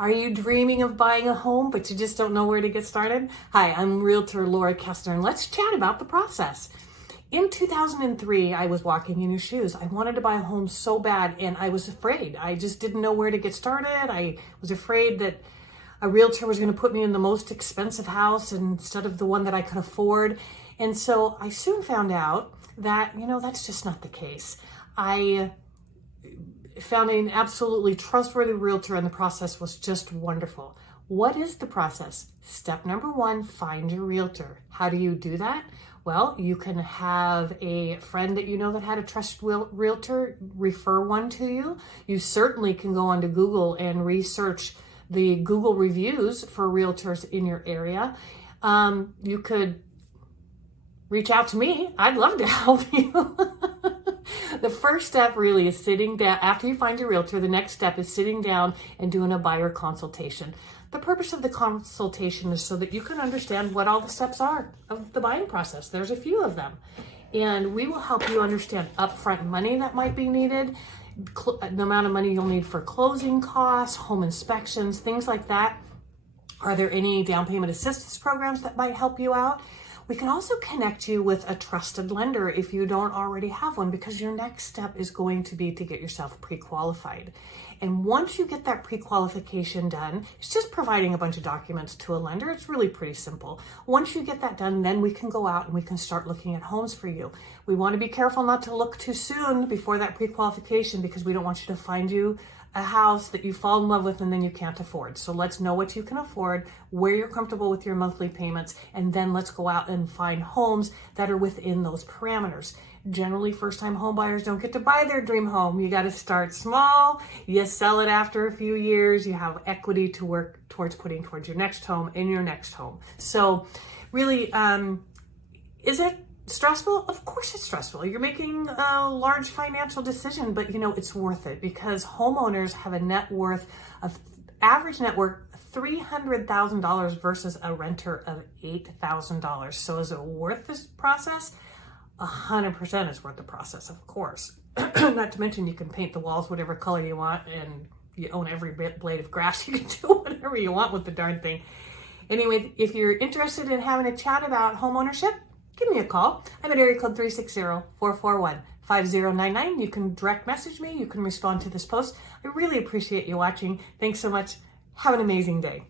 Are you dreaming of buying a home, but you just don't know where to get started? Hi, I'm Realtor Kaestner, and let's chat about the process. In 2003, I was walking in your shoes. I wanted to buy a home so bad, and I was afraid. I just didn't know where to get started. I was afraid that a realtor was going to put me in the most expensive house instead of the one that I could afford. And so I soon found out that, that's just not the case. I found an absolutely trustworthy realtor, and the process was just wonderful. What is the process? Step number one, find your realtor. How do you do that? Well, you can have a friend that you know that had a trusted realtor refer one to you. You certainly can go onto Google and research the Google reviews for realtors in your area. You could reach out to me. I'd love to help you. The first step really is sitting down. After you find your realtor, the next step is sitting down and doing a buyer consultation. The purpose of the consultation is so that you can understand what all the steps are of the buying process. There's a few of them. And we will help you understand upfront money that might be needed, the amount of money you'll need for closing costs, home inspections, things like that. Are there any down payment assistance programs that might help you out? We can also connect you with a trusted lender if you don't already have one, because your next step is going to be to get yourself pre-qualified. And once you get that pre-qualification done, it's just providing a bunch of documents to a lender. It's really pretty simple. Once you get that done, then we can go out and we can start looking at homes for you. We want to be careful not to look too soon before that pre-qualification, because we don't want you to find you a house that you fall in love with and then you can't afford. So let's know what you can afford, where you're comfortable with your monthly payments, and then let's go out and find homes that are within those parameters. Generally, first-time home buyers don't get to buy their dream home. You got to start small. You sell it after a few years. You have equity to work towards putting towards your next home and your next home. So really, is it stressful? Of course it's stressful. You're making a large financial decision, but it's worth it, because homeowners have a net worth of average net worth $300,000 versus a renter of $8,000. So is it worth this process? 100% is worth the process, of course. Not to mention you can paint the walls whatever color you want, and you own every blade of grass. You can do whatever you want with the darn thing. Anyway, if you're interested in having a chat about home ownership, give me a call. I'm at area code 360-441-5099. You can direct message me. You can respond to this post. I really appreciate you watching. Thanks so much. Have an amazing day.